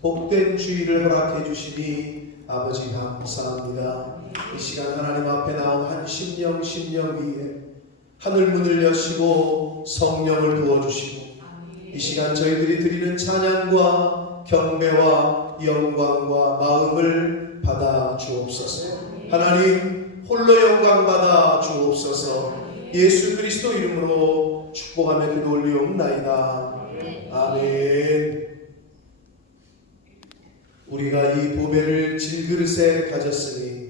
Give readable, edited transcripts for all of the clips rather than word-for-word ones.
복된 주의를 허락해 주시니 아버지 감사합니다. 이 시간 하나님 앞에 나온 한 심령 위에 하늘 문을 여시고 성령을 부어주시고 이 시간 저희들이 드리는 찬양과 경배와 영광과 마음을 받아 주옵소서. 하나님 홀로 영광 받아 주옵소서. 예수 그리스도 이름으로 축복하며 기도 올리옵나이다. 아멘. 우리가 이 보배를 질그릇에 가졌으니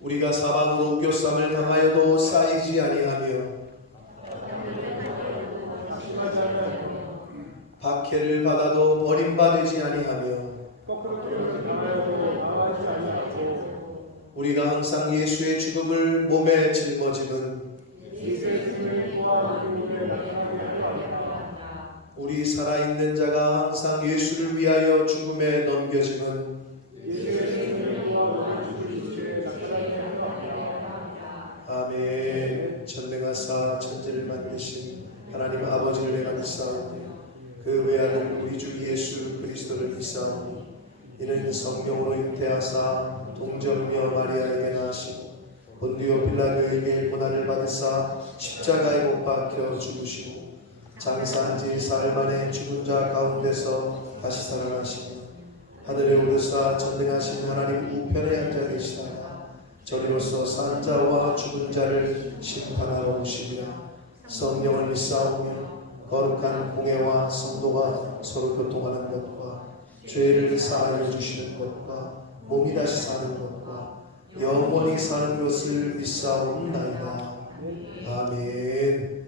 우리가 사방으로 옥교쌈을 당하여도 쌓이지 아니하며 박해를 받아도 버림받지 아니하며 우리가 항상 예수의 죽음을 몸에 짊어지는 우리 살아있는 자가 항상 예수를 위하여 죽음에 넘겨짐은 아멘. 전능하사 천지를 만드신 하나님 아버지를 내가 믿사오니 그 외아들 우리 주 예수 그리스도를 믿사오니 이는 성령으로 잉태하사 동정녀 마리아에게 나시고 본디오 빌라도에게 고난을 받으사 십자가에 못 박혀 죽으시고 장사한 지 사흘 만에 죽은 자 가운데서 다시 살아나시고 하늘에 오르사 전능하신 하나님 우편에 앉아 계시다. 저리로서 산 자와 죽은 자를 심판하러 오시리라. 성령을 믿사오며 거룩한 공회와 성도가 서로 교통하는 것과 죄를 사하여 주시는 것과 몸이 다시 사는 것과 영원히 사는 것을 믿사옵나이다. 아멘.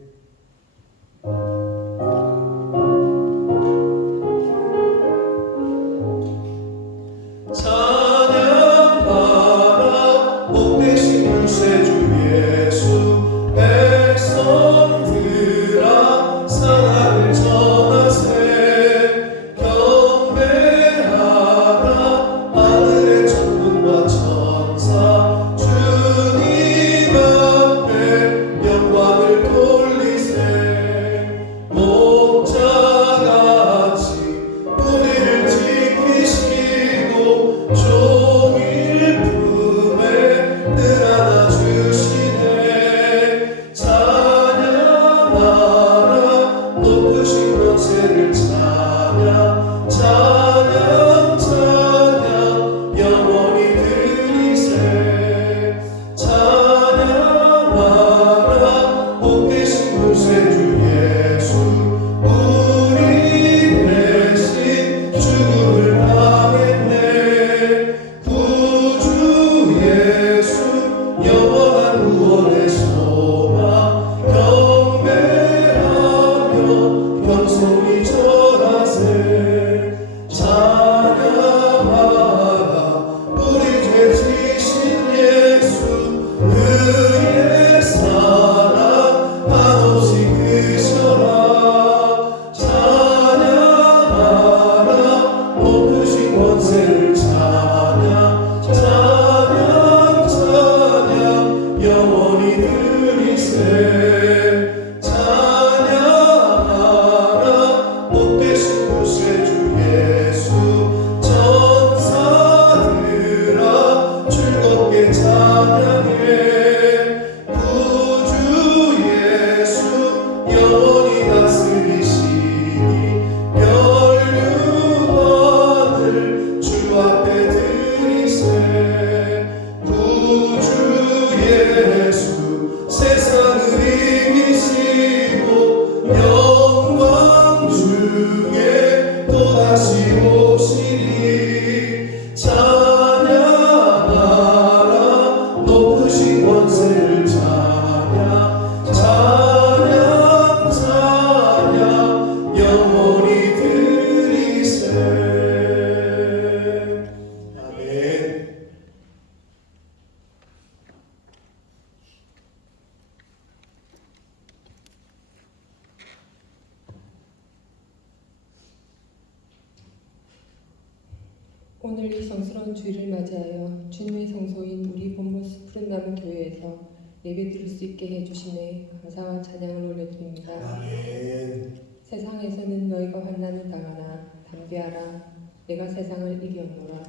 오늘 이 성스러운 주일을 맞이하여 주님의 성소인 우리 본모스 푸른나무 교회에서 예배드릴 수 있게 해주시네 감사와 찬양을 올려드립니다. 아멘. 세상에서는 너희가 환난을 당하나 담대하라 내가 세상을 이겼노라.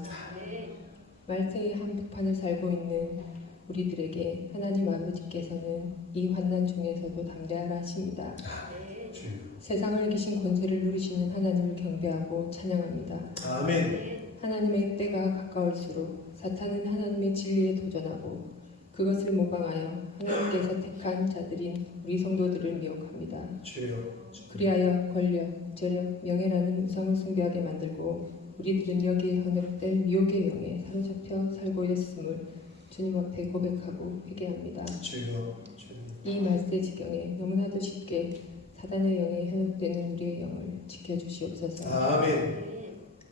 말세의 한복판을 살고 있는 우리들에게 하나님 아버지께서는 이 환난 중에서도 담대하라 하십니다. 세상을 이기신 권세를 누리시는 하나님을 경배하고 찬양합니다. 아멘. 하나님의 때가 가까울수록 사탄은 하나님의 진리에 도전하고 그것을 모방하여 하나님께서 택한 자들인 우리 성도들을 미혹합니다. 주여. 그리하여 권력, 재력, 명예라는 우상을 숭배하게 만들고 우리들은 여기에 현혹된 미혹의 영에 사로잡혀 살고 있음을 주님 앞에 고백하고 회개합니다. 주여. 이 말세 지경에 너무나도 쉽게 사단의 영에 현혹되는 우리의 영을 지켜주시옵소서. 아멘.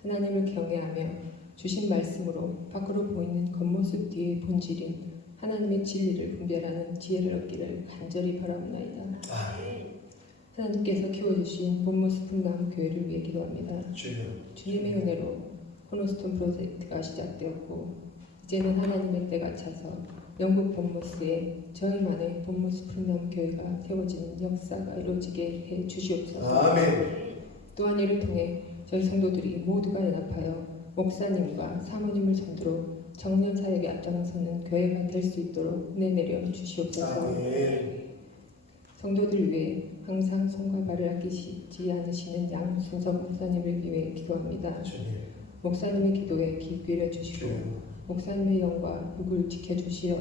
하나님을 경외하며 주신 말씀으로 밖으로 보이는 겉모습 뒤의 본질인 하나님의 진리를 분별하는 지혜를 얻기를 간절히 바라옵나이다. 아멘. 하나님께서 키워주신 본모습 푸른나무 교회를 위해 기도합니다. 주여. 주님의 은혜로 코너스톤 프로젝트가 시작되었고 이제는 하나님의 때가 차서 영국 본모스에 저희만의 본모습 푸른나무 교회가 세워지는 역사가 이루어지게 해 주시옵소서. 아멘. 또한 이를 통해 저희 성도들이 모두가 연합하여 목사님과 사모님을 선두로 청년 사역에 앞장서는 교회가 될 수 있도록 은혜 내려 주시옵소서. 아멘. 성도들 위해 항상 손과 발을 아끼시지 않으시는 양순석 목사님을 위해 기도합니다. 주님. 목사님의 기도에 귀 기울여 주시고 주여. 목사님의 영과 복을 지켜주시어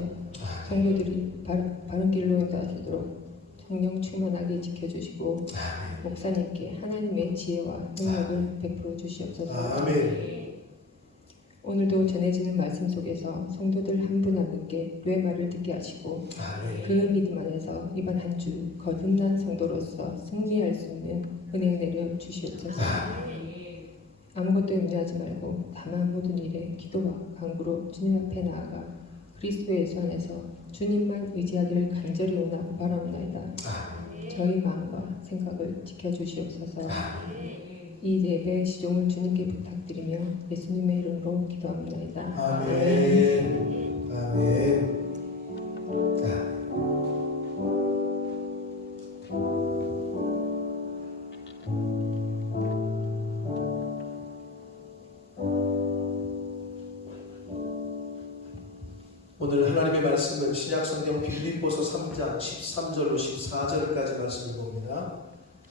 성도들이 바른 길로 인도하시도록 성령 충만하게 지켜주시고 목사님께 하나님의 지혜와 능력을 베풀어 주시옵소서. 아멘. 오늘도 전해지는 말씀 속에서 성도들 한 분 한 분께 뇌말을 듣게 하시고 아멘. 그 믿음 안에서 이번 한 주 거듭난 성도로서 승리할 수 있는 은혜 내려 주시옵소서. 아무것도 염려하지 말고 다만 모든 일에 기도와 간구로 주님 앞에 나아가 그리스도의 예수 안에서 주님만 의지하기를 간절히 원하고 바라옵나이다. 저희 마음과 생각을 지켜주시옵소서. 이 예배의 시종을 주님께 부탁드리며 예수님의 이름으로 기도합니다. 아멘. 아멘. 오늘 하나님의 말씀은 신약성경 빌립보서 3장 13절로 14절까지 말씀을 봅니다.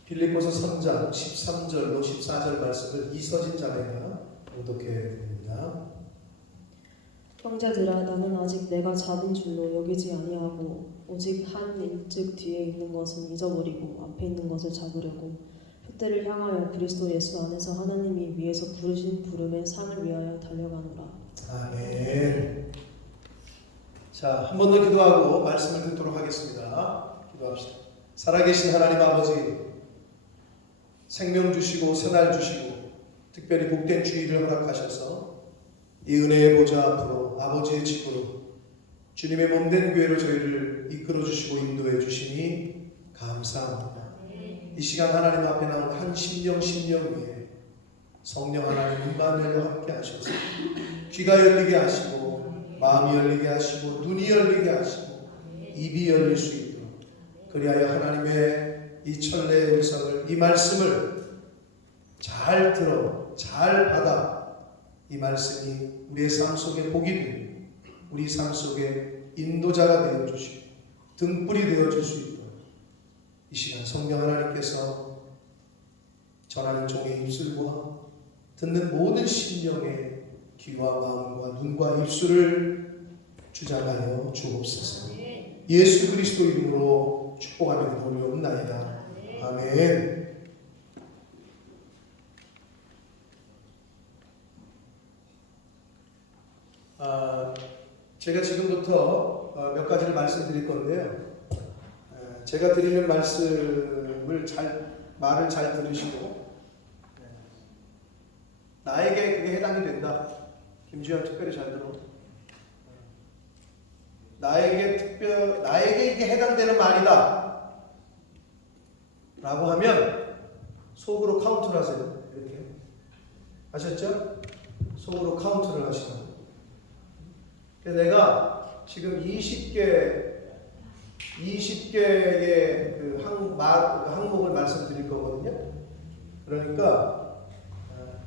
빌립보서 3장 13절로 14절 말씀을 이서진 자매가 봉독해 드립니다. 형제들아 나는 아직 내가 잡은 줄로 여기지 아니하고 오직 한 일즉 뒤에 있는 것은 잊어버리고 앞에 있는 것을 잡으려고 표대를 향하여 그리스도 예수 안에서 하나님이 위에서 부르신 부름의 상을 위하여 달려가노라. 아멘. 자, 한 번 더 기도하고 말씀을 듣도록 하겠습니다. 기도합시다. 살아계신 하나님 아버지, 생명 주시고 새날 주시고 특별히 복된 주일을 허락하셔서 이 은혜의 보좌 앞으로 아버지의 집으로 주님의 몸된 교회로 저희를 이끌어 주시고 인도해 주시니 감사합니다. 이 시간 하나님 앞에 나온 한 심령 위에 성령 하나님 임마누엘과 함께 하셔서 귀가 열리게 하시고 마음이 열리게 하시고 눈이 열리게 하시고 입이 열릴 수 있도록 그리하여 하나님의 이 천례의 음성을 이 말씀을 잘 들어 잘 받아 이 말씀이 우리의 삶 속에 복이 되고 우리 삶 속에 인도자가 되어주시고 등불이 되어줄 수 있도록 이 시간 성령 하나님께서 전하는 종의 입술과 듣는 모든 심령의 귀와 마음과 눈과 입술을 주장하여 주옵소서. 예수 그리스도 이름으로 축복하며 기도하옵나이다. 아멘. 제가 지금부터 몇 가지를 말씀드릴 건데요. 제가 드리는 말씀을 말을 잘 들으시고 나에게 그게 해당이 된다. 김주현 특별히 잘 들어. 나에게 이게 해당되는 말이다 라고 하면 속으로 카운트를 하세요. 이렇게 아셨죠? 속으로 카운트를 하시는. 내가 지금 20개의 그 항목을 말씀드릴 거거든요. 그러니까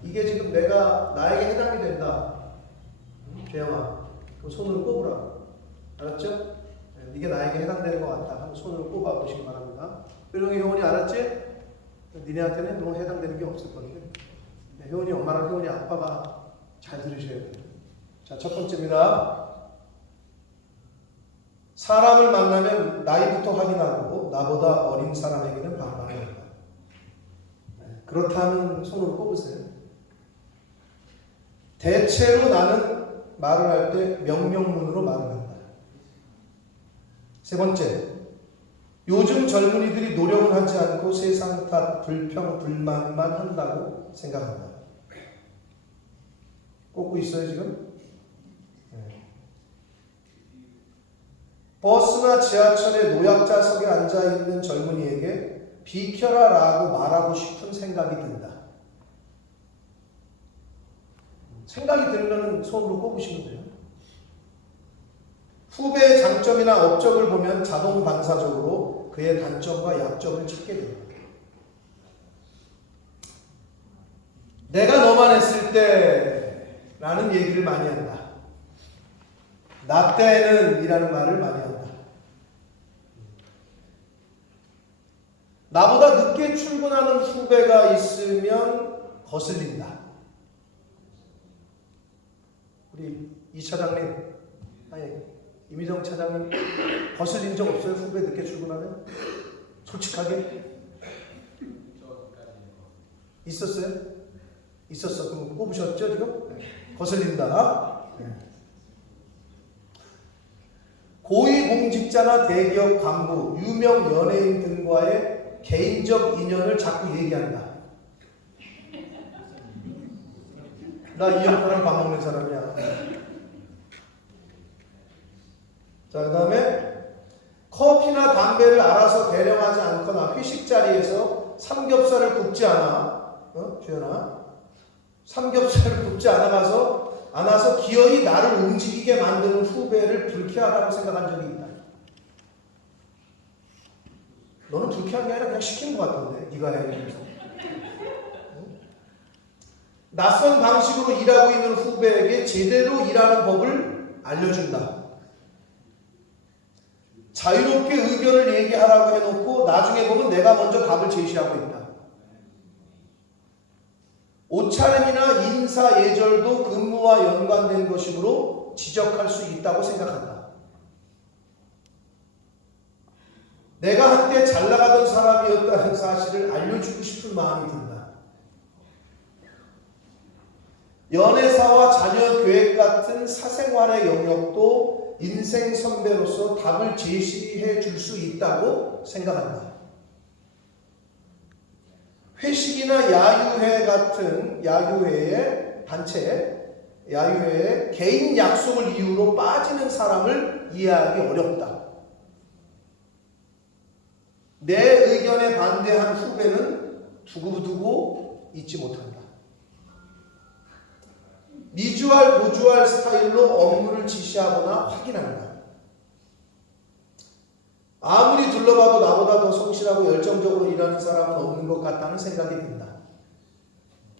이게 지금 나에게 해당이 된다. 재영아, 그럼 손을 꼽으라. 알았죠? 이게 나에게 해당되는 것 같다. 하면 손을 꼽아 보시기 바랍니다. 뾰롱이 효원이 알았지? 니네한테는 그건 해당되는 게 없을 거거든요. 효원이 엄마랑 효원이 아빠가 잘 들으셔야 돼요. 자, 첫 번째입니다. 사람을 만나면 나이부터 확인하고 나보다 어린 사람에게는 반말해야 한다. 그렇다면 손으로 꼽으세요. 대체로 나는 말을 할 때 명령문으로 말을 한다. 세 번째, 요즘 젊은이들이 노력은 하지 않고 세상 탓, 불평, 불만만 한다고 생각한다. 꼽고 있어요 지금? 버스나 지하철에 노약자석에 앉아있는 젊은이에게 비켜라 라고 말하고 싶은 생각이 든다. 생각이 들면 손으로 꼽으시면 돼요. 후배의 장점이나 업적을 보면 자동 반사적으로 그의 단점과 약점을 찾게 됩니다. 내가 너만 했을 때 라는 얘기를 많이 한다. 나 때는 이라는 말을 많이 한다. 나보다 늦게 출근하는 후배가 있으면 거슬린다. 우리 이 차장님, 이미정 차장님 거슬린 적 없어요? 후배 늦게 출근하면? 솔직하게? 있었어요? 있었어. 그럼 뽑으셨죠 지금? 거슬린다. 고위공직자나 대기업 간부, 유명 연예인 등과의 개인적 인연을 자꾸 얘기한다. 나 이 형사랑 밥 먹는 사람이야. 자, 그 다음에 커피나 담배를 알아서 대령하지 않거나 회식 자리에서 삼겹살을 굽지 않아. 주연아. 삼겹살을 굽지 않아서 기어이 나를 움직이게 만드는 후배를 불쾌하다고 생각한 적이 있다. 너는 불쾌한 게 아니라 그냥 시킨 것 같던데. 네가 해. 낯선 방식으로 일하고 있는 후배에게 제대로 일하는 법을 알려준다. 자유롭게 의견을 얘기하라고 해놓고 나중에 보면 내가 먼저 답을 제시하고 있다. 옷차림이나 인사 예절도 근무와 연관된 것이므로 지적할 수 있다고 생각한다. 내가 한때 잘 나가던 사람이었다는 사실을 알려주고 싶은 마음이 든다. 연애사와 자녀 계획 같은 사생활의 영역도 인생 선배로서 답을 제시해 줄 수 있다고 생각한다. 회식이나 야유회 같은 야유회의 개인 약속을 이유로 빠지는 사람을 이해하기 어렵다. 내 의견에 반대한 후배는 두고두고 잊지 못한다. 미주알 고주알 스타일로 업무를 지시하거나 확인한다. 아무리 둘러봐도 나보다 더 성실하고 열정적으로 일하는 사람은 없는 것 같다는 생각이 든다.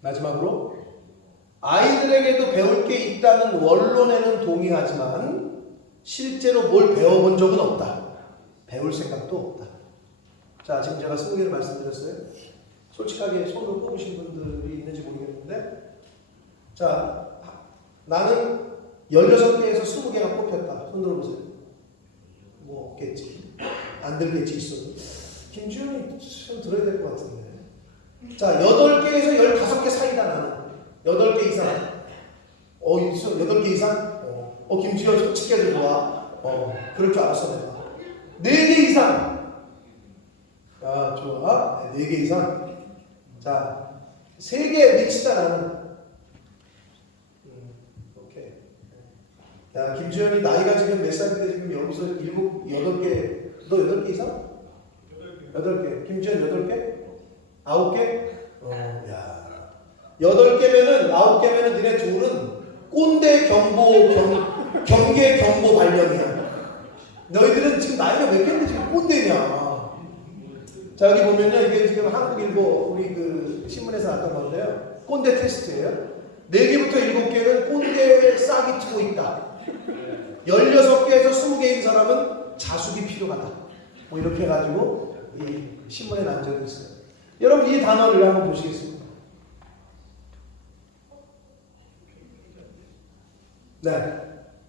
마지막으로 아이들에게도 배울 게 있다는 원론에는 동의하지만 실제로 뭘 배워본 적은 없다. 배울 생각도 없다. 자, 지금 제가 20개를 말씀드렸어요. 솔직하게 손으로 꼽으신 분들이 있는지 모르겠는데, 자, 나는 16개에서 20개가 뽑혔다. 손 들어보세요. 뭐 없겠지. 안 들겠지 있어도. 김주현이 좀 들어야 될 것 같은데. 자, 8개에서 15개 사이다 나는. 8개 이상. 있어. 8개 이상? 김주현 솔직하게 좋아. 그럴 줄 알았어 내가. 4개 이상. 아, 좋아. 4개 이상. 자, 3개 미치다 나는. 야, 김주현이 나이가 지금 몇 살인데 지금 여기서 8개, 너 8개 이상? 8개. 김주현 8개? 9개? 야. 8개면은, 9개면은 니네 둘은 꼰대 경계 경보 발령이야. 너희들은 지금 나이가 몇 개인데 지금 꼰대냐. 자, 여기 보면요, 이게 지금 한국일보 우리 그 신문에서 나왔던 건데요, 꼰대 테스트예요. 4개부터 7개는 꼰대 싹이 트고 있다. 16개에서 20개인 사람은 자숙이 필요하다. 뭐 이렇게 해가지고 이 신문에 난 적이 있어요. 여러분 이 단어를 한번 보시겠습니다. 네,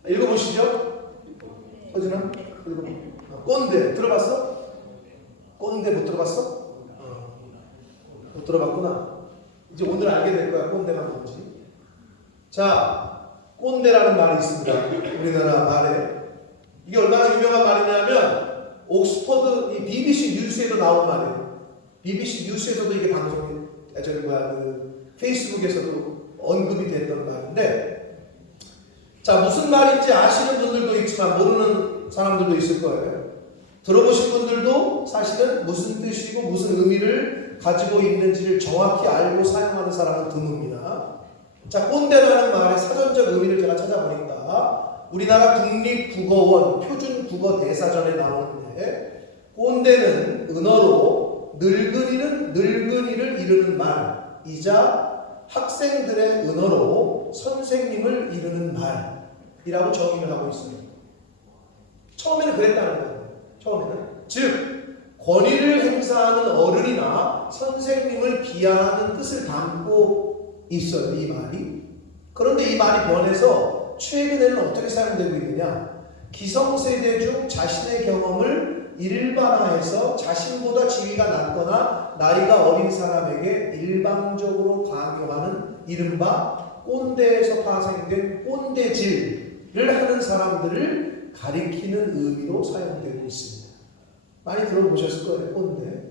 읽어보시죠. 서진아, 읽어봐. 꼰대 들어봤어? 꼰대 못 들어봤어? 못 들어봤구나. 이제 오늘 알게 될 거야, 꼰대가 뭔지. 자, 꼰대라는 말이 있습니다. 우리나라 말에. 이게 얼마나 유명한 말이냐면 옥스퍼드 이 BBC 뉴스에도 나온 말이에요. BBC 뉴스에서도 이게 방송이 페이스북에서도 언급이 됐던 말인데, 자, 무슨 말인지 아시는 분들도 있지만 모르는 사람들도 있을 거예요. 들어보신 분들도 사실은 무슨 뜻이고 무슨 의미를 가지고 있는지를 정확히 알고 사용하는 사람은 드뭅니다. 자, 꼰대라는 말의 사전적 의미를 제가 찾아보니까 우리나라 국립국어원 표준국어대사전에 나오는데, 꼰대는 은어로 늙은이를 이르는 말이자 학생들의 은어로 선생님을 이르는 말이라고 정의를 하고 있습니다. 처음에는 그랬다는 거예요. 처음에는. 즉, 권위를 행사하는 어른이나 선생님을 비하하는 뜻을 담고 있어요, 이 말이. 그런데 이 말이 변해서 최근에는 어떻게 사용되고 있느냐? 기성세대 중 자신의 경험을 일반화해서 자신보다 지위가 낮거나 나이가 어린 사람에게 일방적으로 강요하는 이른바 꼰대에서 파생된 꼰대질을 하는 사람들을 가리키는 의미로 사용되고 있습니다. 많이 들어보셨을 거예요, 꼰대.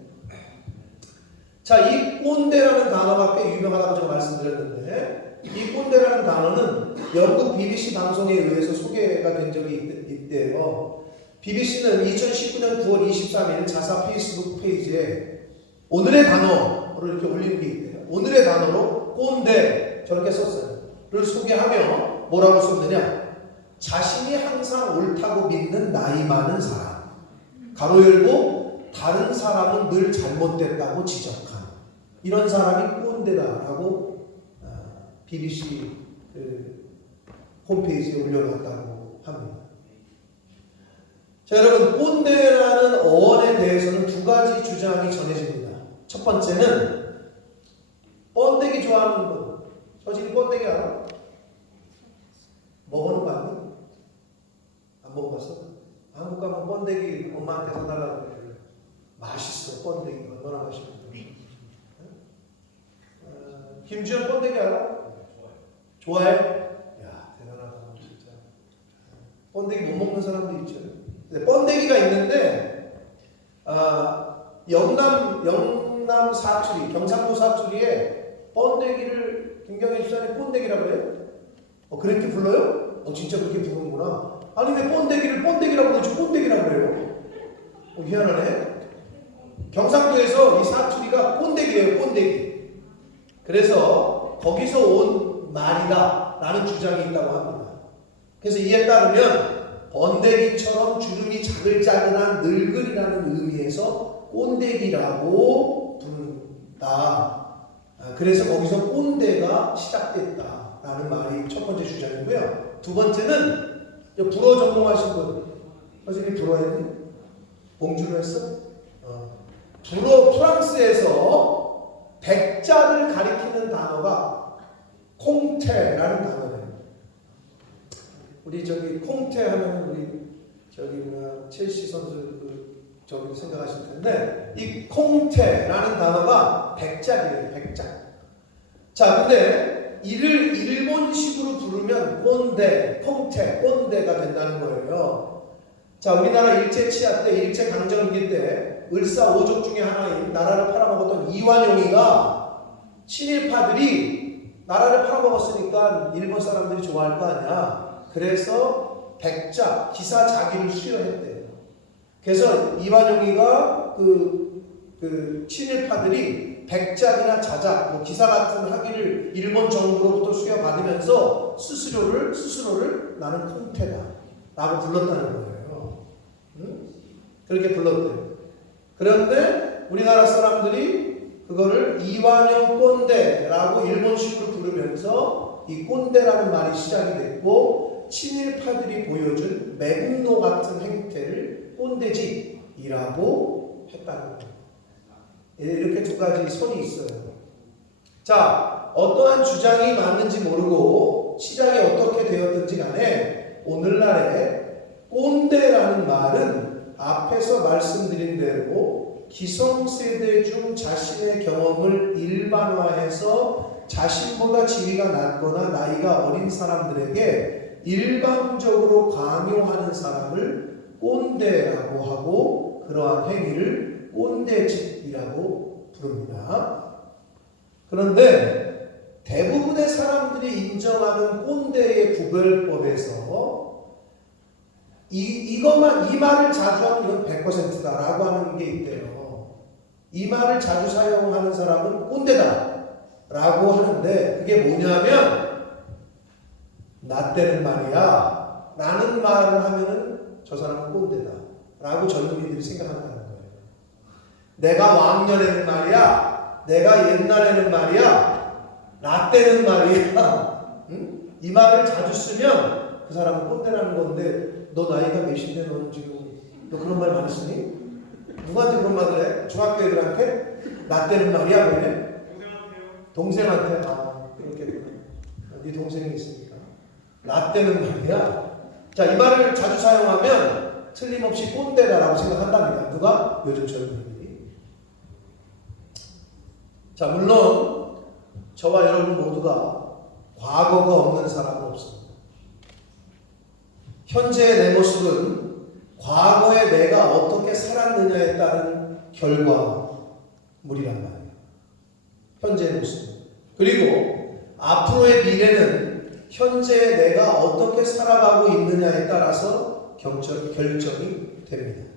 자, 이 꼰대라는 단어가 꽤 유명하다고 제가 말씀드렸는데, 이 꼰대라는 단어는 영국 BBC 방송에 의해서 소개가 된 적이 있대요. BBC는 2019년 9월 23일 자사 페이스북 페이지에 오늘의 단어로 이렇게 올리는 게 있대요. 오늘의 단어로 꼰대 저렇게 썼어요. 를 소개하며 뭐라고 썼느냐? 자신이 항상 옳다고 믿는 나이 많은 사람, 가로 열고 다른 사람은 늘 잘못됐다고 지적한 이런 사람이 꼰대다라고 BBC 홈페이지에 올려놨다고 합니다. 자, 여러분, 꼰대라는 어원에 대해서는 두 가지 주장이 전해집니다. 첫 번째는 번데기 좋아하는 분. 저 지금 번데기 알아? 먹어는 봤니? 안 먹어봤어? 한국 가면 번데기 엄마한테 사달라고 그래. 맛있어, 번데기. 얼마나 맛있는지. 김주현 번데기 알아? 좋아해? 야, 대단하다, 진짜. 번데기 못 먹는 사람도 있죠. 근데 번데기가 있는데, 영남 사투리, 경상도 사투리에 번데기를 김경희 집사님 번데기라고 해요? 그렇게 불러요? 진짜 그렇게 부르는구나. 아니, 왜 번데기를 번데기라고 그러지 번데기라고 그래요? 희한하네. 경상도에서 이 사투리가 꼰대기예요, 꼰대기. 그래서 거기서 온 말이다 라는 주장이 있다고 합니다. 그래서 이에 따르면 번데기처럼 주름이 자글자글한 늙은이라는 의미에서 꼰대기라고 부른다. 그래서 거기서 꼰대가 시작됐다 라는 말이 첫 번째 주장이고요. 두 번째는 불어 전공하신 분, 선생님이 불어 했니? 봉주로 했어? 불어 프랑스에서 백자를 가리키는 단어가 콩테라는 단어예요. 우리 저기 콩테 하면 우리 저기 첼시 선수 저기 생각하실 텐데, 이 콩테라는 단어가 백자예요, 백자. 자, 근데 이를 일본식으로 부르면 꼰대, 콩테, 꼰대가 된다는 거예요. 자, 우리나라 일제 치하 때, 일제 강점기 때 을사오족 중에 하나인 나라를 팔아먹었던 이완용이가 친일파들이 나라를 팔아먹었으니까 일본 사람들이 좋아할 거 아니야. 그래서 백자, 기사 자기를 수여했대요. 그래서 이완용이가 그 친일파들이 백작이나 자작, 기사 같은 학위를 일본 정부로부터 수여받으면서 스스로를 나는 꼰대다 라고 불렀다는 거예요. 응? 그렇게 불렀대요. 그런데 우리나라 사람들이 그거를 이완용 꼰대라고 일본식으로 부르면서 이 꼰대라는 말이 시작이 됐고, 친일파들이 보여준 매국노 같은 행태를 꼰대짓이라고 했다는 거예요. 이렇게 두 가지 선이 있어요. 자, 어떠한 주장이 맞는지 모르고 시작이 어떻게 되었든지 간에 오늘날에 꼰대라는 말은 앞에서 말씀드린 대로 기성세대 중 자신의 경험을 일반화해서 자신보다 지위가 낮거나 나이가 어린 사람들에게 일방적으로 강요하는 사람을 꼰대라고 하고, 그러한 행위를 꼰대짓이라고 부릅니다. 그런데 대부분의 사람들이 인정하는 꼰대의 구별법에서 이 말을 자주 하면 이건 100%다라고 하는 게 있대요. 이 말을 자주 사용하는 사람은 꼰대다라고 하는데, 그게 뭐냐면 나 때는 말이야 라는 말을 하면은 저 사람은 꼰대다라고 젊은이들이 생각한다는 거예요. 내가 왕년에는 말이야, 내가 옛날에는 말이야, 나 때는 말이야, 응? 이 말을 자주 쓰면 그 사람은 꼰대라는 건데, 너 나이가 몇인데 너는 지금 너 그런 말 많이 쓰니? 누구한테 그런 말을 해? 중학교 애들한테? 나 때는 말이야 그래? 동생한테. 아, 그렇게 네 동생이 있으니까 나 때는 말이야. 자, 이 말을 자주 사용하면 틀림없이 꼰대다라고 생각한답니다. 누가? 요즘 젊은이들이. 자, 물론 저와 여러분 모두가 과거가 없는 사람은 없습니다. 현재의 내 모습은 과거에 내가 어떻게 살았느냐에 따른 결과물이란 말이에요. 현재의 모습. 그리고 앞으로의 미래는 현재 내가 어떻게 살아가고 있느냐에 따라서 결정이 됩니다.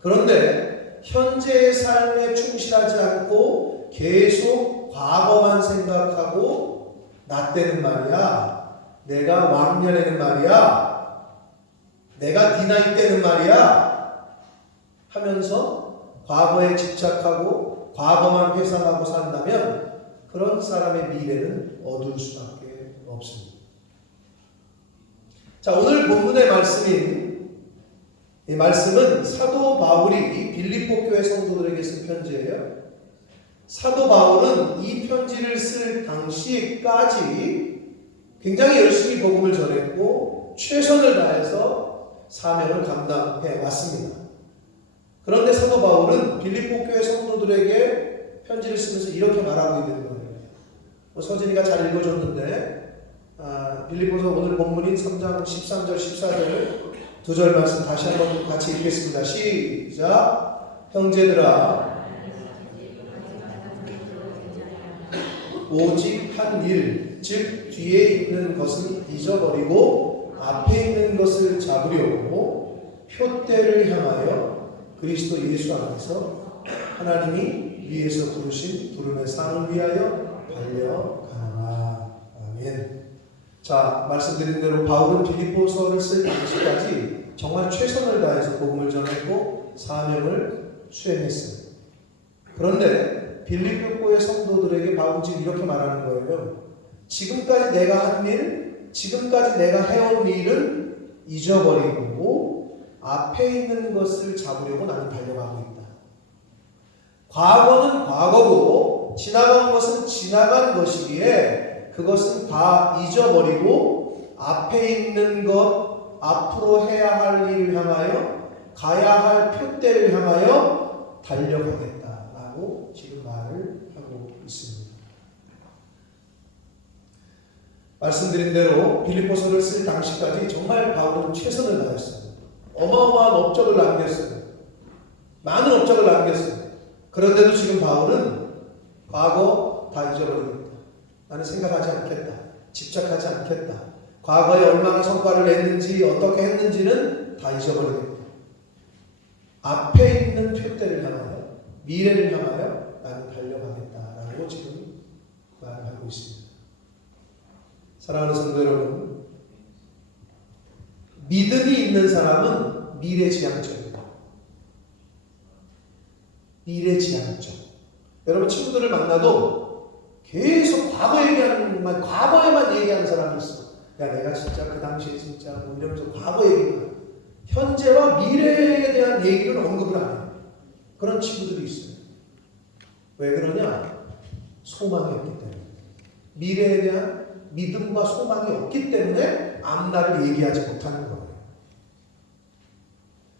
그런데 현재의 삶에 충실하지 않고 계속 과거만 생각하고 나 때는 말이야, 내가 왕년에는 말이야, 내가 네 나이 때는 말이야 하면서 과거에 집착하고 과거만 회상하고 산다면 그런 사람의 미래는 어두울 수밖에 없습니다. 자, 오늘 본문의 이 말씀은 사도 바울이 빌립보 교회 성도들에게 쓴 편지예요. 사도 바울은 이 편지를 쓸 당시까지 굉장히 열심히 복음을 전했고 최선을 다해서 사명을 감당해 왔습니다. 그런데 사도 바울은 빌립보 교회 성도들에게 편지를 쓰면서 이렇게 말하고 있는 거예요. 서진이가 잘 읽어줬는데 빌립보서 오늘 본문인 3장 13절 14절 두 절 말씀 다시 한번 같이 읽겠습니다. 시작. 형제들아, 오직 한 일, 즉 뒤에 있는 것은 잊어버리고 앞에 있는 것을 잡으려고 표대를 향하여 그리스도 예수 안에서 하나님이 위에서 부르신 부름의 상을 위하여 달려가노라. 아멘. 자, 말씀드린 대로 바울은 빌립보서를 쓸 당시까지 정말 최선을 다해서 복음을 전했고 사명을 수행했습니다. 그런데 빌립보의 성도들에게 바울은 지금 이렇게 말하는 거예요. 지금까지 내가 한 일, 지금까지 내가 해온 일은 잊어버리고 앞에 있는 것을 잡으려고 나는 달려가고 있다. 과거는 과거고 지나간 것은 지나간 것이기에 그것은 다 잊어버리고 앞에 있는 것, 앞으로 해야 할 일을 향하여, 가야 할 표대를 향하여 달려가겠다라고 지금 말을 하고 있습니다. 말씀드린 대로 빌립보서를 쓸 당시까지 정말 바울은 최선을 다했어요. 어마어마한 업적을 남겼어요. 많은 업적을 남겼어요. 그런데도 지금 바울은 과거 다 잊어버리겠다. 나는 생각하지 않겠다. 집착하지 않겠다. 과거에 얼마나 성과를 냈는지 어떻게 했는지는 다 잊어버리겠다. 앞에 있는 표대를 향하여, 미래를 향하여 나는 달려가겠다라고 지금 말을 하고 있습니다. 사랑하는 성도 여러분, 믿음이 있는 사람은 미래지향적입니다. 미래지향적. 여러분 친구들을 만나도 계속 과거에만 얘기하는 사람이 있어. 야, 내가 진짜 그 당시에 진짜 뭐 이러면서 과거 얘기만. 현재와 미래에 대한 얘기를 언급을 안 해요. 그런 친구들이 있어요. 왜 그러냐? 소망이 없기 때문에. 미래에 대한 믿음과 소망이 없기 때문에 앞날을 얘기하지 못하는 거예요.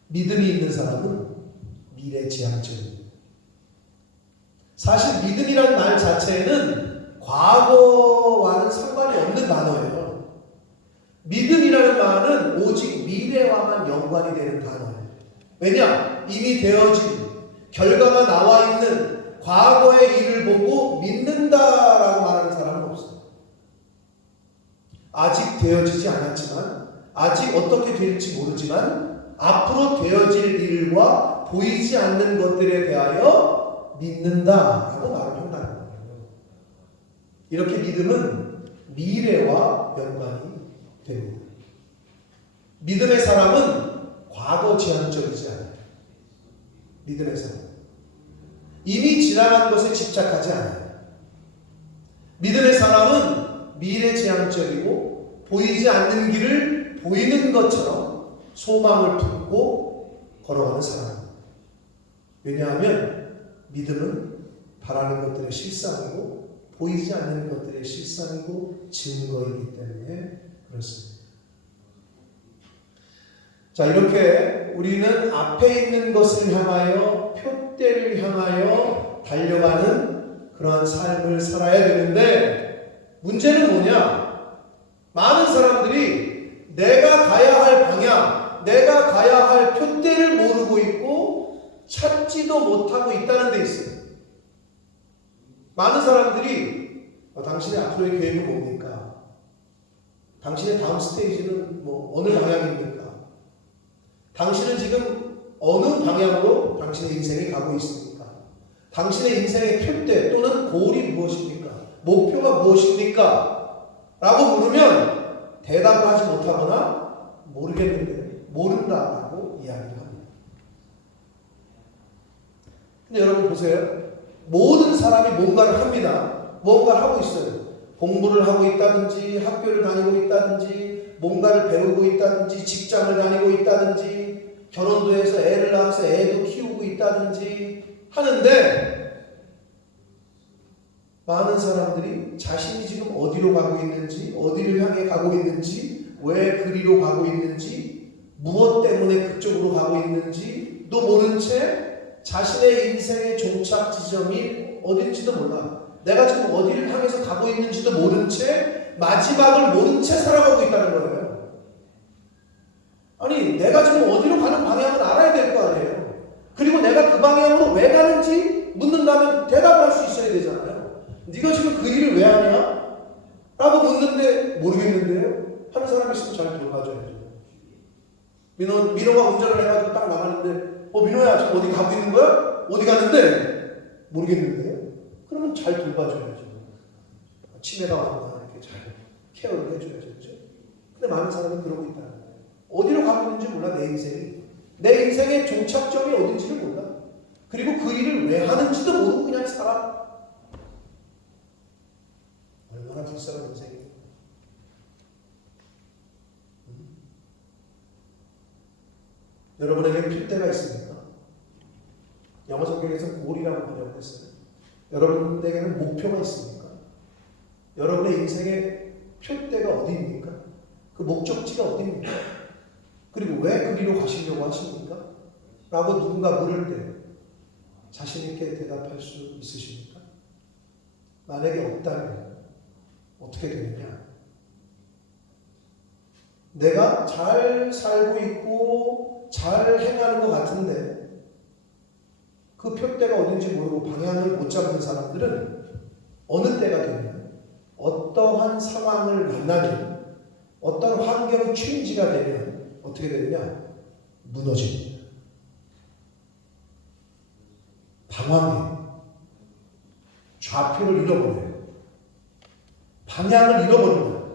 믿음이 있는 사람은 미래지향적입니다. 사실 믿음이라는 말 자체는 과거와는 상관이 없는 단어예요. 믿음이라는 말은 오직 미래와만 연관이 되는 단어예요. 왜냐? 이미 되어진 결과가 나와 있는 과거의 일을 보고 믿는다라고 말하는 사람은 없어요. 아직 되어지지 않았지만, 아직 어떻게 될지 모르지만 앞으로 되어질 일과 보이지 않는 것들에 대하여 믿는다라고 말을 한다는 거예요. 이렇게 믿음은 미래와 연관이 됩니다. 믿음의 사람은 과거 지향적이지 않아요. 믿음의 사람. 이미 지나간 것에 집착하지 않아요. 믿음의 사람은 미래지향적이고 보이지 않는 길을 보이는 것처럼 소망을 품고 걸어가는 사람입니다. 왜냐하면 믿음은 바라는 것들의 실상이고 보이지 않는 것들의 실상이고 증거이기 때문에 그렇습니다. 자, 이렇게 우리는 앞에 있는 것을 향하여 표대를 향하여 달려가는 그러한 삶을 살아야 되는데 문제는 뭐냐? 많은 사람들이 내가 가야 할 방향, 내가 가야 할 표대를 모르고 있고 찾지도 못하고 있다는 데 있어요. 많은 사람들이 당신의 앞으로의 계획은 뭡니까? 당신의 다음 스테이지는 어느 방향입니까? 당신은 지금 어느 방향으로 당신의 인생이 가고 있습니까? 당신의 인생의 표대 또는 고울이 무엇입니까? 목표가 무엇입니까? 라고 물으면 대답을 하지 못하거나 모르겠는데 모른다라고 이야기를 합니다. 근데 여러분 보세요. 모든 사람이 뭔가를 합니다. 뭔가를 하고 있어요. 공부를 하고 있다든지 학교를 다니고 있다든지 뭔가를 배우고 있다든지 직장을 다니고 있다든지 결혼도 해서 애를 낳아서 애도 키우고 있다든지 하는데 많은 사람들이 자신이 지금 어디로 가고 있는지 어디를 향해 가고 있는지 왜 그리로 가고 있는지 무엇 때문에 그쪽으로 가고 있는지도 모른 채 자신의 인생의 종착 지점이 어딘지도 몰라. 내가 지금 어디를 향해서 가고 있는지도 모른 채 마지막을 모른 채 살아가고 있다는 거예요. 아니 내가 지금 어디로 가는 방향은 알아야 될 거 아니에요. 그리고 내가 그 방향으로 왜 가는지 묻는다면 대답할 수 있어야 되잖아요. 네가 지금 그 일을 왜 하냐? 라고 묻는데 모르겠는데요? 하는 사람이 있으면 잘 돌봐줘야죠. 민호가 운전을 해가지고 딱 나가는데 민호야 지금 어디 가고 있는 거야? 어디 가는데? 모르겠는데요? 그러면 잘 돌봐줘야죠. 치매가 왔나 이렇게 잘 케어를 해줘야죠. 그렇죠? 근데 많은 사람은 그러고 있다는 거예요. 어디로 가고 있는지 몰라. 내 인생이. 내 인생의 종착점이 어딘지를 몰라. 그리고 그 일을 왜 하는지도 모르고 그냥 살아. 얼마나 불쌍한 인생이에요. 여러분에게 필대가 있습니까? 영어 성경에서 골이라고 번역을 했어요. 여러분에게는 목표가 있습니까? 여러분의 인생의 표대가 어디입니까? 그 목적지가 어디입니까? 그리고 왜 그리로 가시려고 하십니까? 라고 누군가 물을 때 자신 있게 대답할 수 있으십니까? 만약에 없다면 어떻게 되느냐? 내가 잘 살고 있고 잘 행하는 것 같은데 그 표대가 어딘지 모르고 방향을 못 잡는 사람들은 어느 때가 되면 어떠한 상황을 만나면 어떤 환경 체인지가 되면 어떻게 되느냐? 무너집니다. 방황해요. 방향을 잃어버린다.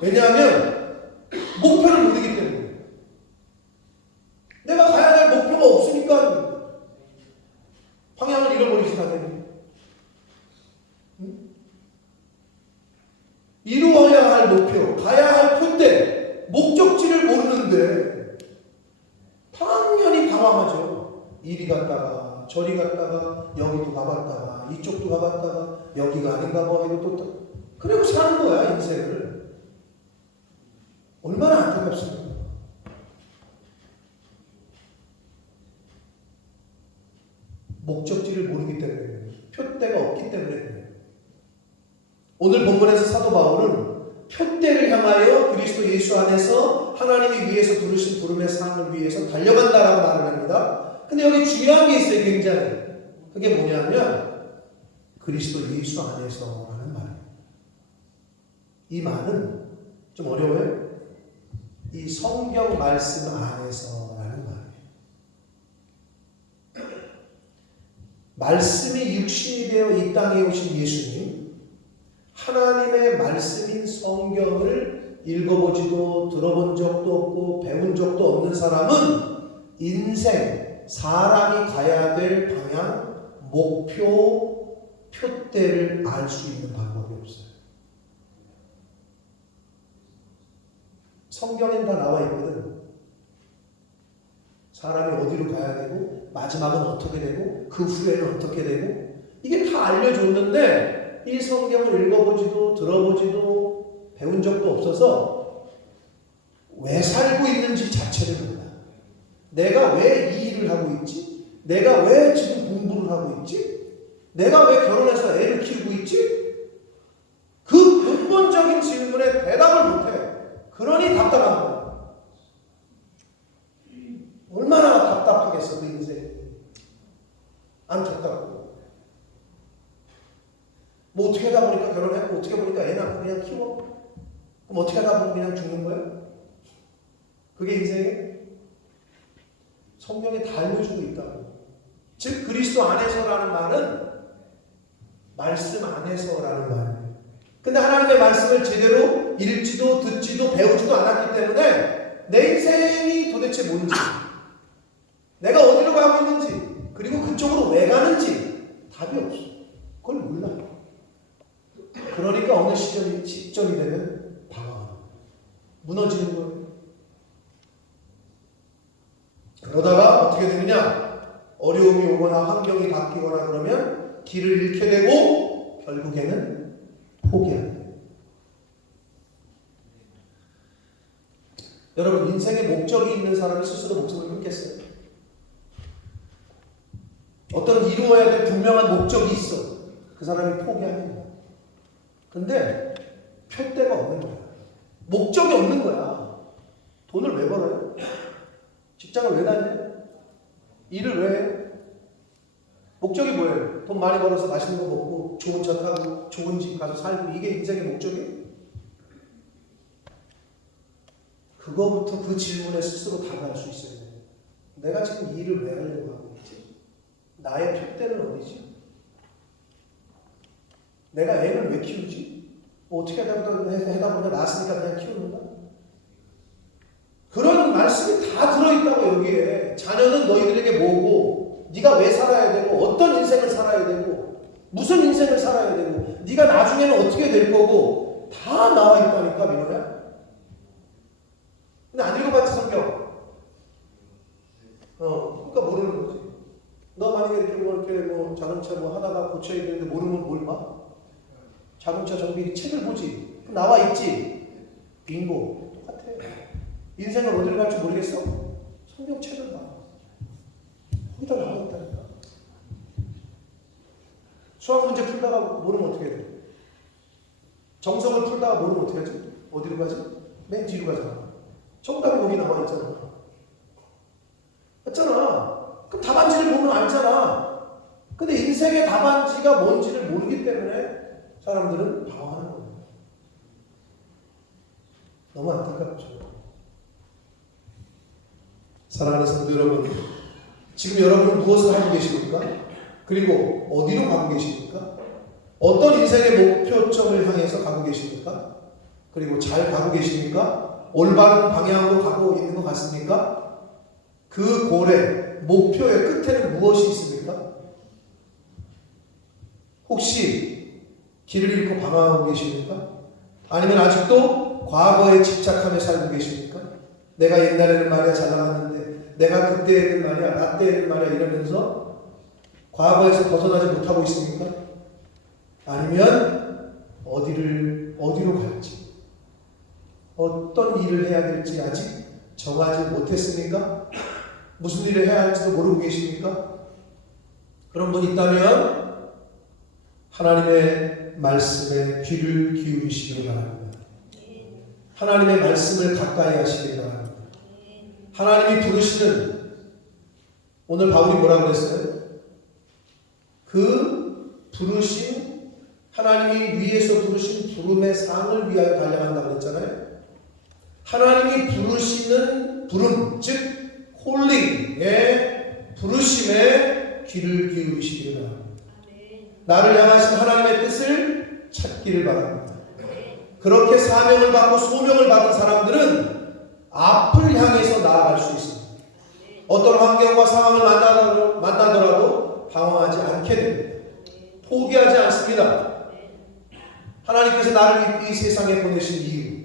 왜냐하면 목표를 모르기 때문에. 내가 가야 할 목표가 없으니까 방향을 잃어버리지 당연히. 이루어야 할 목표, 가야 할 표대, 목적지를 모르는데 당연히 방황하죠. 이리 갔다가 저리 갔다가 여기도 가봤다가 이쪽도 가봤다가 여기가 아닌가 봐 하고 또 그리고 사는 거야 인생을. 얼마나 안타깝습니까? 목적지를 모르기 때문에, 표대가 없기 때문에 그래요. 오늘 본문에서 사도 바울은 표대를 향하여 그리스도 예수 안에서 하나님이 위해서 부르신 부름의 삶을 위해서 달려간다라고 말을 합니다. 근데 여기 중요한 게 있어요. 굉장히. 그게 뭐냐면 그리스도 예수 안에서라는 말이에요. 이 말은 좀 어려워요. 이 성경 말씀 안에서라는 말이에요. 말씀이 육신이 되어 이 땅에 오신 예수님, 하나님의 말씀인 성경을 읽어보지도 들어본 적도 없고 배운 적도 없는 사람은 인생, 사람이 가야 될 방향, 목표, 표대를 알 수 있는 방법이 없어요. 성경엔 다 나와 있거든. 사람이 어디로 가야 되고 마지막은 어떻게 되고 그 후에는 어떻게 되고 이게 다 알려줬는데 이 성경을 읽어보지도 들어보지도 배운 적도 없어서 왜 살고 있는지 자체를 몰라. 내가 왜 이 일을 하고 있지? 내가 왜 지금 공부를 하고 있지? 내가 왜 결혼해서 애를 키우고 있지? 그 근본적인 질문에 대답을 못해. 그러니 답답한 거야. 얼마나 답답하겠어 그 인생이. 안타깝고 뭐 어떻게 하다 보니까 결혼했고 어떻게 보니까 애 낳고 그냥 키워. 그럼 어떻게 하다 보면 그냥 죽는 거야? 그게 인생이에요? 성경에 다 알려주고 있다고. 즉 그리스도 안에서라는 말은 말씀 안에서라는 말이에요. 근데 하나님의 말씀을 제대로 읽지도 듣지도 배우지도 않았기 때문에 내 인생이 도대체 뭔지, 내가 어디로 가고 있는지, 그리고 그쪽으로 왜 가는지 답이 없어. 그걸 몰라. 그러니까 어느 시점이 되면 방황하는 거예요. 무너지는 거예요. 그러다가 어떻게 되느냐? 어려움이 오거나 환경이 바뀌거나 그러면 길을 잃게 되고 결국에는 포기하는 거예요. 여러분 인생에 목적이 있는 사람이 스스로 목적을 끊겠어요? 어떤 이루어야 될 분명한 목적이 있어. 그 사람이 포기하는 거야. 근데 표대가 없는 거야. 목적이 없는 거야. 돈을 왜 벌어요? 직장을 왜 다녀요? 일을 왜 해요? 목적이 뭐예요? 돈 많이 벌어서 맛있는 거 먹고 좋은 차 타고 좋은 집 가서 살고 이게 인생의 목적이에요? 그거부터 그 질문에 스스로 답할 수 있어야 돼요. 내가 지금 이 일을 왜 하려고 하고 있지? 나의 표대는 어디지? 내가 애를 왜 키우지? 뭐 어떻게 하다 보니까 낳았으니까 그냥 키우는가? 그런 말씀이 다 들어있다고 여기에. 자녀는 너희들에게 뭐고 네가 왜 살아야 되고 어떤 인생을 살아야 되고 무슨 인생을 살아야 되고 네가 나중에는 어떻게 될 거고 다 나와 있다니까 민호야. 근데 안 읽어봤지 성경? 그러니까 모르는 거지. 너 만약에 이렇게 자동차 하다가 고쳐야 되는데 모르면 뭘 봐? 자동차 정비 책을 보지. 그럼 나와 있지. 빙고. 똑같아. 인생을 어디로 갈지 모르겠어? 성경 책을 봐. 거기다 나와 있다니까. 수학 문제 풀다가 모르면 어떻게 돼? 정석을 풀다가 모르면 어떻게 하지? 어디로 가지? 맨 뒤로 가잖아. 정답이 거기 나와 있잖아. 맞잖아. 그럼 답안지를 보면 알잖아. 근데 인생의 답안지가 뭔지를 모르기 때문에 사람들은 방황하는 거예요. 너무 안타깝죠. 사랑하는 성도 여러분, 지금 여러분은 무엇을 하고 계십니까? 그리고 어디로 가고 계십니까? 어떤 인생의 목표점을 향해서 가고 계십니까? 그리고 잘 가고 계십니까? 올바른 방향으로 가고 있는 것 같습니까? 그 골의 목표의 끝에는 무엇이 있습니까? 혹시 길을 잃고 방황하고 계십니까? 아니면 아직도 과거에 집착하며 살고 계십니까? 내가 옛날에는 말이야 잘 나갔는데, 내가 그때에는 말이야, 나 때에는 말이야 이러면서 과거에서 벗어나지 못하고 있습니까? 아니면 어디로 갈지, 어떤 일을 해야 될지 아직 정하지 못했습니까? 무슨 일을 해야 할지도 모르고 계십니까? 그런 분 있다면 하나님의 말씀에 귀를 기울이시기 바랍니다. 하나님의 말씀을 가까이 하시기 바랍니다. 하나님이 부르시는, 오늘 바울이 뭐라고 그랬어요? 그 부르신, 하나님이 위에서 부르신 부름의 상을 위하여 달려간다고 그랬잖아요. 하나님이 부르시는 부름, 즉 콜링의 부르심에 귀를 기울이시기를 바랍니다. 나를 향하신 하나님의 뜻을 찾기를 바랍니다. 그렇게 사명을 받고 소명을 받은 사람들은 앞을 향해서 나아갈 수 있습니다. 어떤 환경과 상황을 만나더라도 방황하지 않게 됩니다. 포기하지 않습니다. 하나님께서 나를 이 세상에 보내신 이유,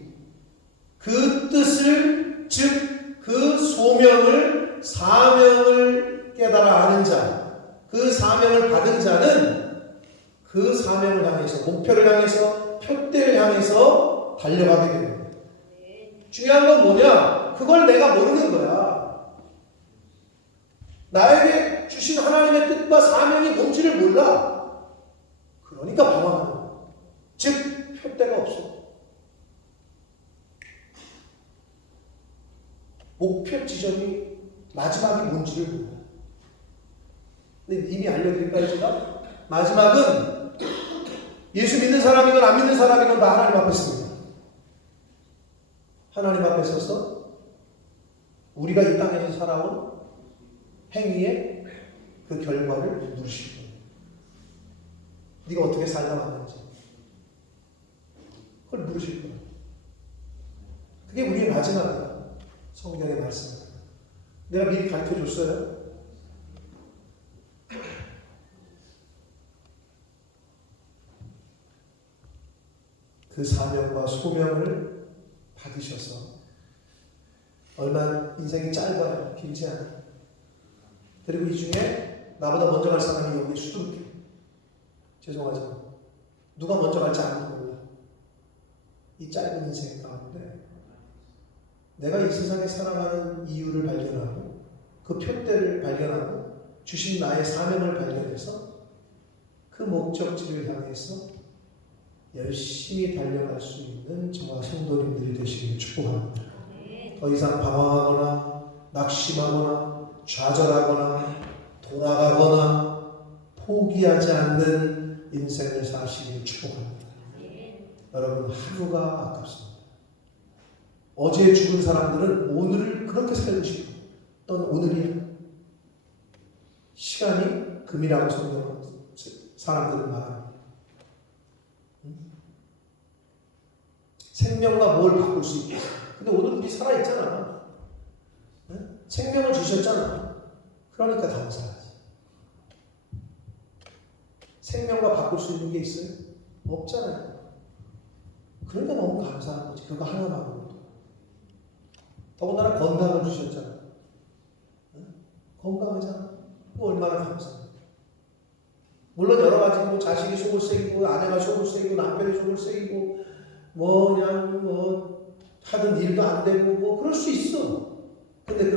그 뜻을, 즉 그 소명을, 사명을 깨달아 아는 자, 그 사명을 받은 자는 그 사명을 향해서, 목표를 향해서, 표대를 향해서 달려가게 됩니다. 중요한 건 뭐냐? 그걸 내가 모르는 거야. 나에게 주신 하나님의 뜻과 사명이 뭔지를 몰라. 그러니까 방황하는 거야. 즉 표대가 없어. 목표 지점이 마지막이 뭔지를 몰라. 근데 이미 알려드릴까요, 제가? 마지막은 예수 믿는 사람이건 안 믿는 사람이건 다 하나님 앞에 있습니다. 하나님 앞에 서서 우리가 이 땅에서 살아온 행위의 그 결과를 물으시고, 네가 어떻게 살아왔는지 그걸 물으실 거예요. 그게 우리의 마지막이야. 성경의 말씀. 내가 미리 가르쳐 줬어요. 그 사명과 소명을 받으셔서, 얼마 인생이 짧아요. 길지 않아요. 그리고 이 중에 나보다 먼저 갈 사람이 여기 수두룩해. 죄송하지만 누가 먼저 갈지 아무도 몰라. 이 짧은 인생 가운데 내가 이 세상에 살아가는 이유를 발견하고, 그 표대를 발견하고, 주신 나의 사명을 발견해서 그 목적지를 향해서 열심히 달려갈 수 있는 저와 성도님들이 되시길 축복합니다. 더 이상 방황하거나 낙심하거나 좌절하거나 돌아가거나 포기하지 않는 인생을 사시길 축복합니다. 여러분, 하루가 아깝습니다. 어제 죽은 사람들은 오늘을 그렇게 살고 싶어. 넌 오늘이야. 시간이 금이라고 성경 사람들은 말합니다. 생명과 뭘 바꿀 수 있겠어? 근데 오늘 우리 살아있잖아. 생명을 주셨잖아. 그러니까 감사하지. 생명과 바꿀 수 있는 게 있어요? 없잖아요. 그러니까 너무 감사한 거지. 그거 하나만으로도. 더군다나 건강을 주셨잖아. 건강하잖아. 얼마나 감사해. 물론 여러 가지 뭐 자식이 속을 새기고, 아내가 속을 새기고, 남편이 속을 새기고, 그냥 하던 일도 안 되고 뭐 그럴 수 있어. 근데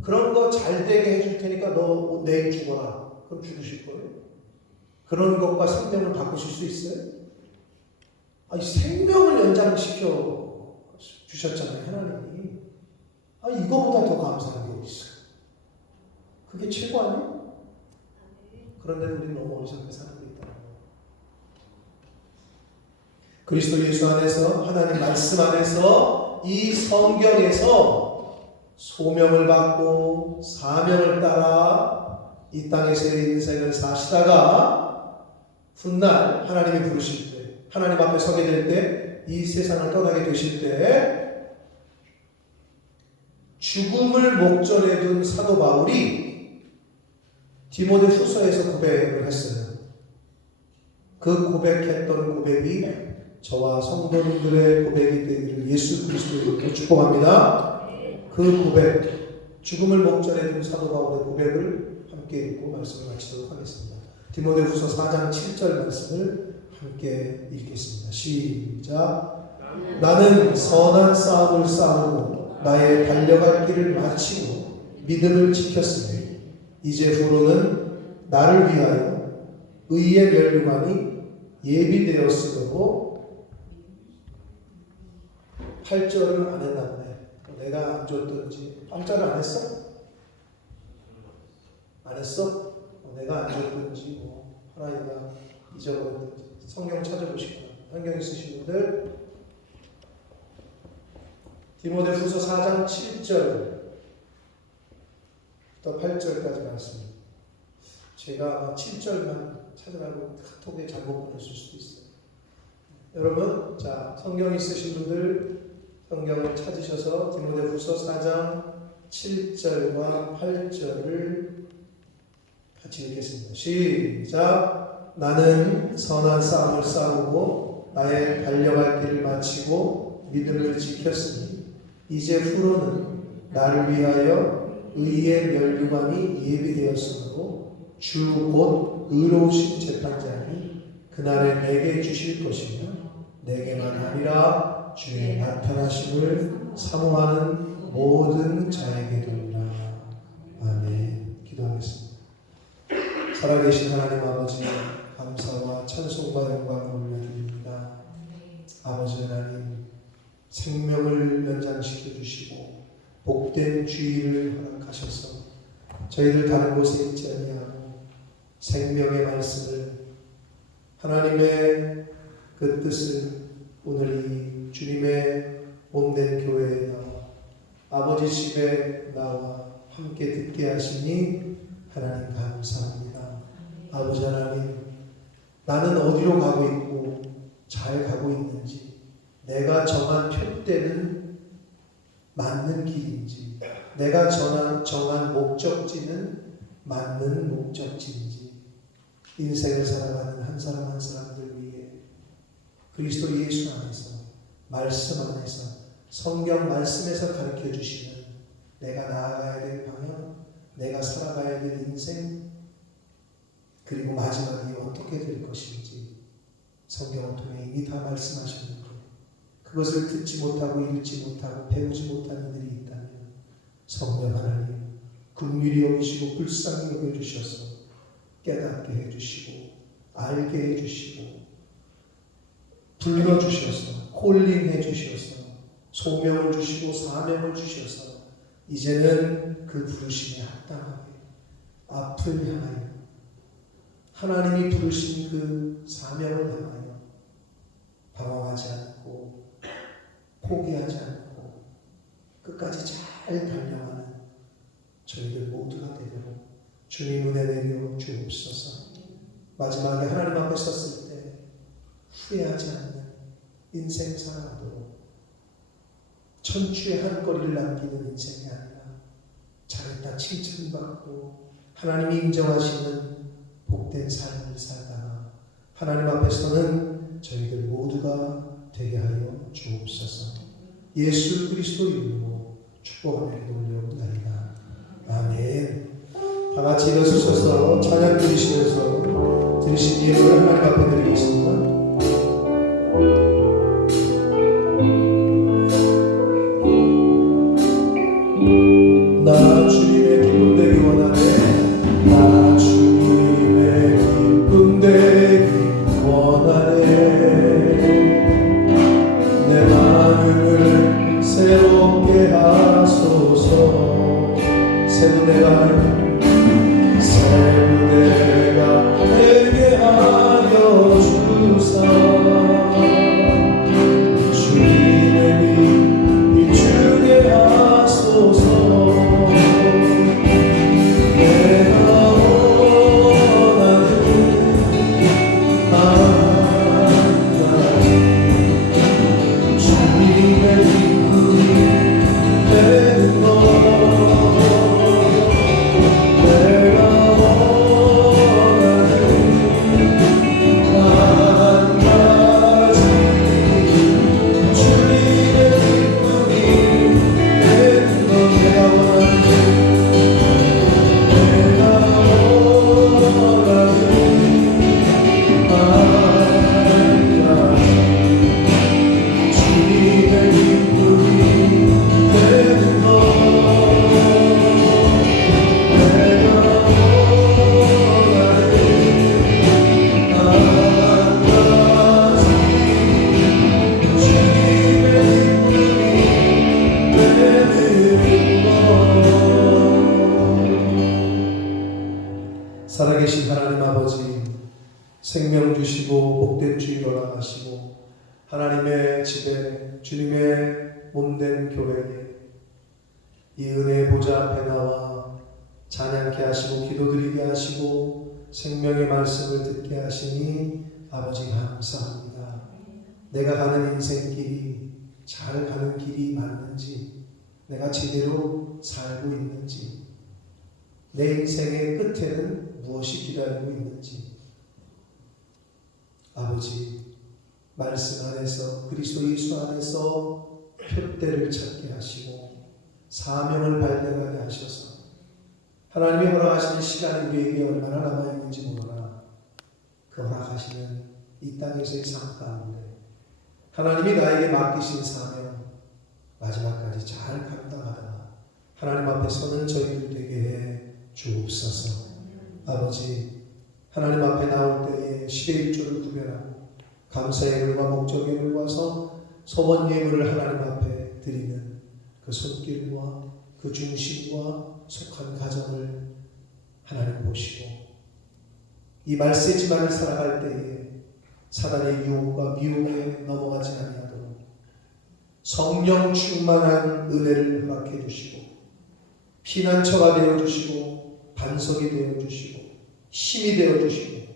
그런 거 잘 되게 해줄 테니까 너 내일 죽어라. 그럼 죽으실 거예요. 그런 것과 생명을 바꾸실 수 있어요? 아니, 생명을 연장시켜 주셨잖아요, 하나님이. 이거보다 더 감사한 게 어디 있어요? 그게 최고 아니에요? 그런데 우리는 너무 어리석게 살고 있다. 그리스도 예수 안에서, 하나님 말씀 안에서, 이 성경에서 소명을 받고 사명을 따라 이 땅에서의 인생을 사시다가 훗날 하나님이 부르실 때, 하나님 앞에 서게 될 때, 이 세상을 떠나게 되실 때 죽음을 목전에 둔 사도 바울이 디모데후서에서 고백을 했어요. 그 고백했던 고백이 저와 성도님들의 고백이 되기를 예수 그리스도의 이름으로 축복합니다. 그 고백, 죽음을 목전에 둔 사도 바울의 고백을 함께 읽고 말씀을 마치도록 하겠습니다. 디모데후서 4장 7절 말씀을 함께 읽겠습니다. 시작. 나는 선한 싸움을 싸우고 나의 달려갈 길을 마치고 믿음을 지켰으니 이제 후로는 나를 위하여 의의 면류관이 예비되었으므로 8절을 안 했나 보네. 내가 안 줬던지 8절을 안 했어? 안 했어? 내가 안 줬던지 하나님가 잊어버렸던지 성경 찾아보시고 성경 있으신 분들 디모데후서 4장 7절부터 8절까지 말씀입니다. 제가 아마 7절만 찾으라고 카톡에 잘못 보냈을 수도 있어요. 여러분, 자, 성경 있으신 분들 성경을 찾으셔서 디모데후서 4장 7절과 8절을 같이 읽겠습니다. 시작. 나는 선한 싸움을 싸우고 나의 달려갈 길을 마치고 믿음을 지켰으니 이제 후로는 나를 위하여 의의 면류관이 예비되었으므로 주 곧 의로우신 재판장이 그날에 내게 주실 것이며 내게만 아니라 주의 나타나심을 사모하는 모든 자에게도니라. 아멘. 기도하겠습니다. 살아계신 하나님 아버지, 감사와 찬송과 영광을 올려드립니다. 아버지 하나님, 생명을 연장시켜 주시고 복된 주의를 허락하셔서 저희들 다른 곳에 있지 아니하고 생명의 말씀을, 하나님의 그 뜻을 오늘 이 주님의 몸된 교회에 나와 아버지 집에 나와 함께 듣게 하시니 하나님 감사합니다. 아버지 하나님, 나는 어디로 가고 있고 잘 가고 있는지, 내가 정한 표대는 맞는 길인지, 내가 정한 목적지는 맞는 목적지인지, 인생을 살아가는 한 사람 한 사람들 위해 그리스도 예수 안에서, 말씀 안에서, 성경 말씀에서 가르쳐 주시는 내가 나아가야 될 방향, 내가 살아가야 될 인생, 그리고 마지막에 어떻게 될 것인지 성경을 통해 이미 다 말씀하셨는데 그것을 듣지 못하고 읽지 못하고 배우지 못하는 이들이 있다면 성령 하나님 긍휼히 여기시고 불쌍히 여겨주셔서 깨닫게 해주시고 알게 해주시고 불러주셔서 콜링해 주셔서 소명을 주시고 사명을 주셔서 이제는 그 부르심에 합당하게 앞을 향하여 하나님이 부르신 그 사명을 향하여 방황하지 않고 포기하지 않고 끝까지 잘 달려가는 저희들 모두가 되도록 주님 은혜 내려 주옵소서. 마지막에 하나님 앞에 섰을 때 후회하지 않는 인생 살아가도록 천추의 한 거리를 남기는 인생이 아니라 잘했다 칭찬받고 하나님이 인정하시는 복된 삶을 살다가 하나님 앞에서는 저희들 모두가 되게 하여 주옵소서. 예수 그리스도 이름으로 축복하며 기도올려옵나이다. 아멘. 다 같이 일어서셔서 찬양 드리시면서 드리신 예물을 하나님 앞에 드리겠습니다. 나 주님의 기쁨 되기 원하네. 나 주님의 기쁨 되기 원하네. 내 마음을 새롭게 하소서. 새 무대가 되게 하여 주사. 주님의 빛 비추게 하소서. 내가 원하는 생명 주시고 복된 주의로 나가시고 하나님의 집에 주님의 몸된 교회에 이 은혜의 보좌 앞에 나와 찬양케 하시고 기도드리게 하시고 생명의 말씀을 듣게 하시니 아버지 감사합니다. 내가 가는 인생길이 잘 가는 길이 맞는지, 내가 제대로 살고 있는지, 내 인생의 끝에는 무엇이 기다리고 있는지, 아버지 말씀 안에서 그리스도 예수 안에서 표대를 찾게 하시고 사명을 발견하게 하셔서 하나님이 허락하시는 시간이 우리에게 얼마나 남아있는지 모르나 그 허락하시는 이 땅에서의 삶 가운데 하나님이 나에게 맡기신 사명 마지막까지 잘 감당하다가 하나님 앞에 서는 저희들 되게 해 주옵소서. 아버지 하나님 앞에 나올 때에 10의 1조를 구별하고 감사의 예물과 목적의 예물을 와서 소원 예물을 하나님 앞에 드리는 그 손길과 그 중심과 속한 가정을 하나님 보시고 이 말세지만을 살아갈 때에 사단의 유혹과 미혹에 넘어가지 아니하도록 성령 충만한 은혜를 허락해 주시고 피난처가 되어 주시고 반석이 되어 주시고 힘이 되어 주시고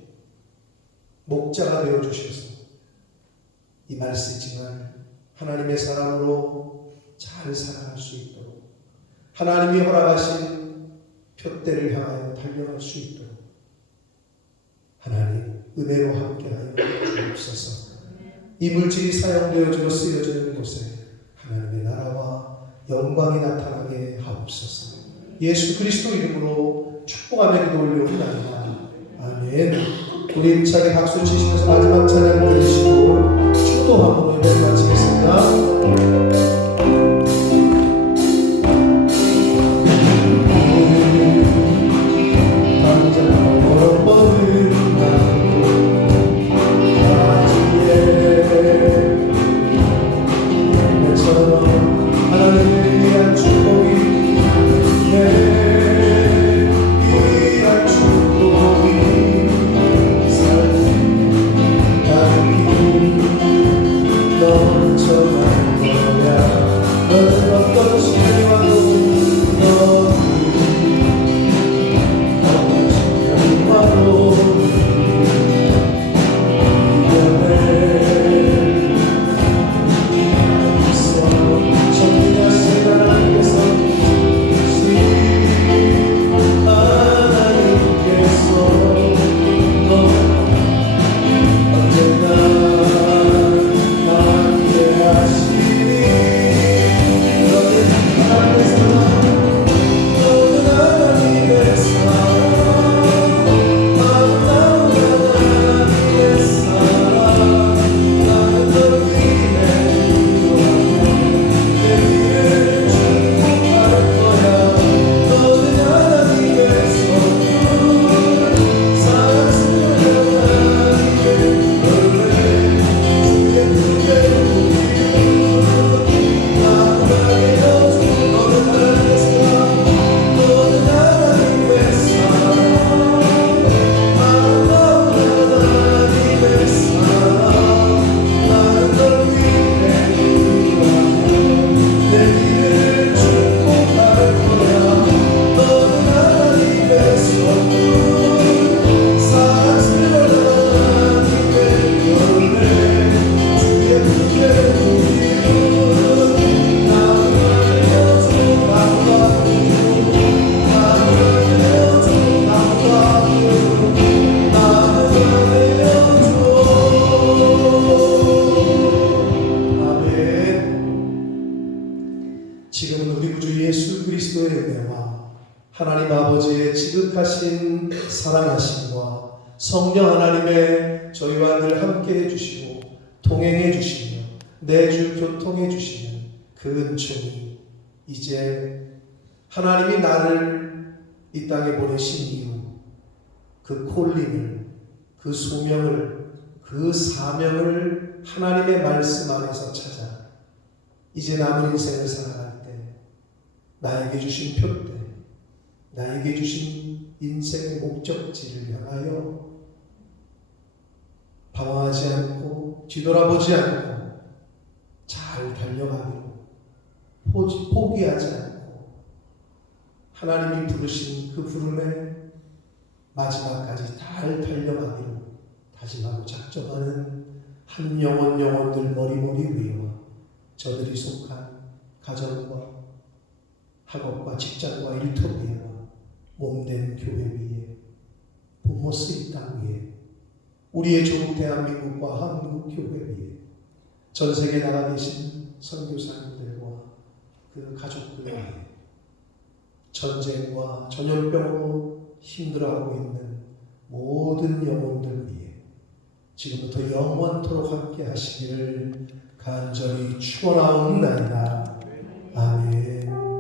목자가 되어 주셔서 이 말세지만 하나님의 사랑으로 잘 살아갈 수 있도록 하나님이 허락하신 표대를 향하여 달려갈 수 있도록 하나님 은혜로 함께하여 주옵소서. 이 물질이 사용되어지고 쓰여지는 곳에 하나님의 나라와 영광이 나타나게 하옵소서. 예수 그리스도 이름으로 축복하며 기도 올려옵나이다. 아멘. 우리 힘차게 박수 치시면서 마지막 찬양을 드리시고 축도함으로 예배를 마치겠습니다. 지금은 우리 구주 예수 그리스도의 은혜와 하나님 아버지의 지극하신 사랑하심과 성령 하나님의 저희와 늘 함께 해주시고 동행해 주시며 내주 교통해 주시는 그 은총이 이제 하나님이 나를 이 땅에 보내신 이유 그 콜링을 그 소명을 그 사명을 하나님의 말씀 안에서 찾아 이제 남은 인생을 살아갈 때 나에게 주신 표대, 나에게 주신 인생의 목적지를 향하여 방황하지 않고 뒤돌아보지 않고 잘 달려가기로 포기하지 않고 하나님이 부르신 그 부름에 마지막까지 잘 달려가기로 다짐하고 작정하는 한 영혼들 머리머리 위에와 저들이 속한 가정과 학업과 직장과 일터위에와 몸된 교회 위에 본모스 이 땅 위에 우리의 조국 대한민국과 한국 교회 위에 전 세계 나가 계신 선교사님들과 그 가족들 위에 전쟁과 전염병으로 힘들어하고 있는 모든 영혼들 위해 지금부터 영원토록 함께 하시기를 간절히 축원하옵나이다. 아멘.